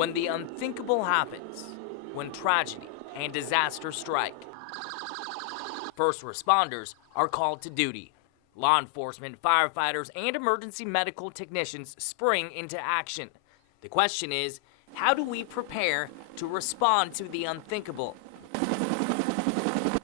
when the unthinkable happens, when tragedy and disaster strike. First responders are called to duty. Law enforcement, firefighters, and emergency medical technicians spring into action. The question is, how do we prepare to respond to the unthinkable?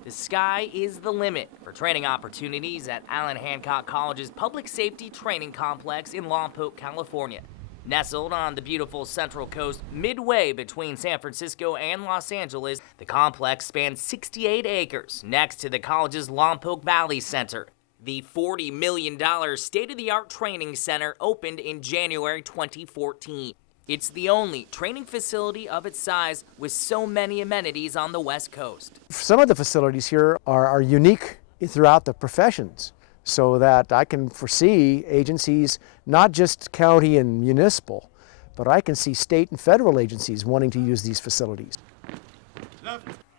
The sky is the limit for training opportunities at Allan Hancock College's Public Safety Training Complex in Lompoc, California. Nestled on the beautiful Central Coast midway between San Francisco and Los Angeles, the complex spans 68 acres next to the college's Lompoc Valley Center. The $40 million state-of-the-art training center opened in January 2014. It's the only training facility of its size with so many amenities on the West Coast. Some of the facilities here are unique throughout the professions, so that I can foresee agencies, not just county and municipal, but I can see state and federal agencies wanting to use these facilities.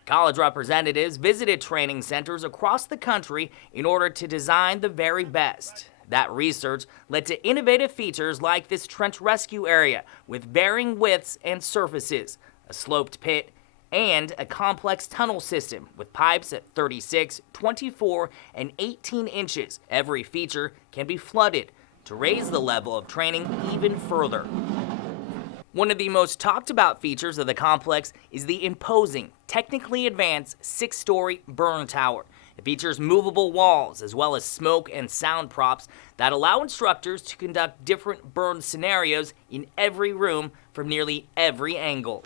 College representatives visited training centers across the country in order to design the very best. That research led to innovative features like this trench rescue area with varying widths and surfaces, a sloped pit, and a complex tunnel system with pipes at 36, 24, and 18 inches. Every feature can be flooded to raise the level of training even further. One of the most talked about features of the complex is the imposing, technically advanced 6-story burn tower. It features movable walls as well as smoke and sound props that allow instructors to conduct different burn scenarios in every room from nearly every angle.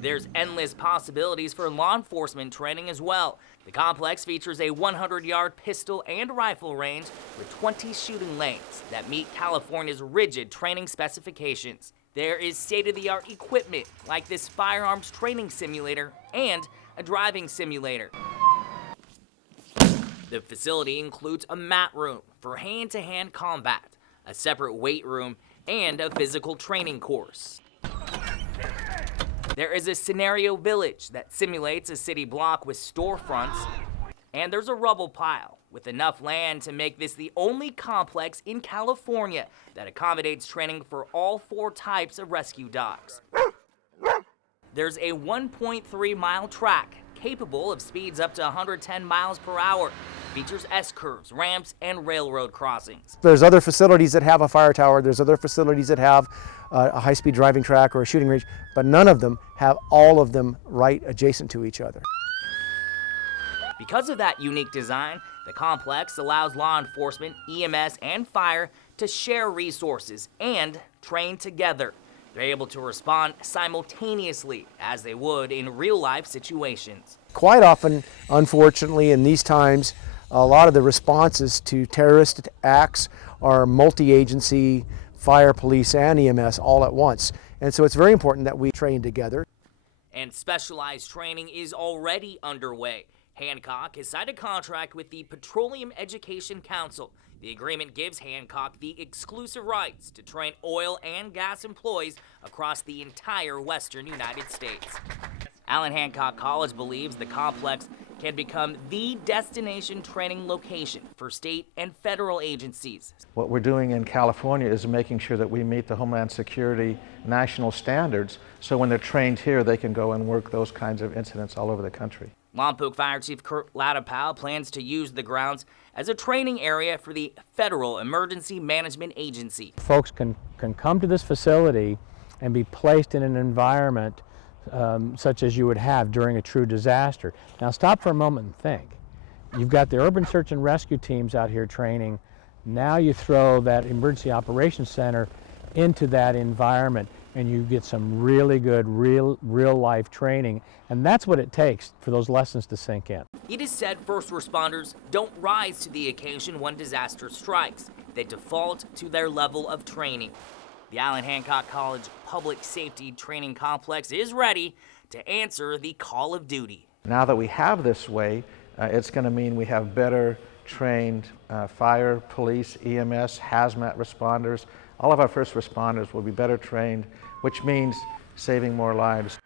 There's endless possibilities for law enforcement training as well. The complex features a 100-yard pistol and rifle range with 20 shooting lanes that meet California's rigid training specifications. There is state-of-the-art equipment like this firearms training simulator and a driving simulator. The facility includes a mat room for hand-to-hand combat, a separate weight room, and a physical training course. There is a scenario village that simulates a city block with storefronts, and there's a rubble pile with enough land to make this the only complex in California that accommodates training for all 4 types of rescue dogs. There's a 1.3-mile track capable of speeds up to 110 miles per hour. Features S-curves, ramps, and railroad crossings. There's other facilities that have a fire tower, there's other facilities that have a high-speed driving track or a shooting range, but none of them have all of them right adjacent to each other. Because of that unique design, the complex allows law enforcement, EMS, and fire to share resources and train together. They're able to respond simultaneously as they would in real-life situations. Quite often, unfortunately, in these times, a lot of the responses to terrorist acts are multi-agency, fire, police, and EMS all at once. And so it's very important that we train together. And specialized training is already underway. Hancock has signed a contract with the Petroleum Education Council. The agreement gives Hancock the exclusive rights to train oil and gas employees across the entire western United States. Allan Hancock College believes the complex can become the destination training location for state and federal agencies. What we're doing in California is making sure that we meet the Homeland Security national standards, so when they're trained here, they can go and work those kinds of incidents all over the country. Lompoc Fire Chief Kurt Lattapow plans to use the grounds as a training area for the Federal Emergency Management Agency. Folks can come to this facility and be placed in an environment such as you would have during a true disaster. Now stop for a moment and think. You've got the urban search and rescue teams out here training. Now you throw that emergency operations center into that environment and you get some really good real life training, and that's what it takes for those lessons to sink in. It is said first responders don't rise to the occasion when disaster strikes. They default to their level of training. The Allan Hancock College Public Safety Training Complex is ready to answer the call of duty. Now that we have this way, it's going to mean we have better trained fire, police, EMS, hazmat responders. All of our first responders will be better trained, which means saving more lives.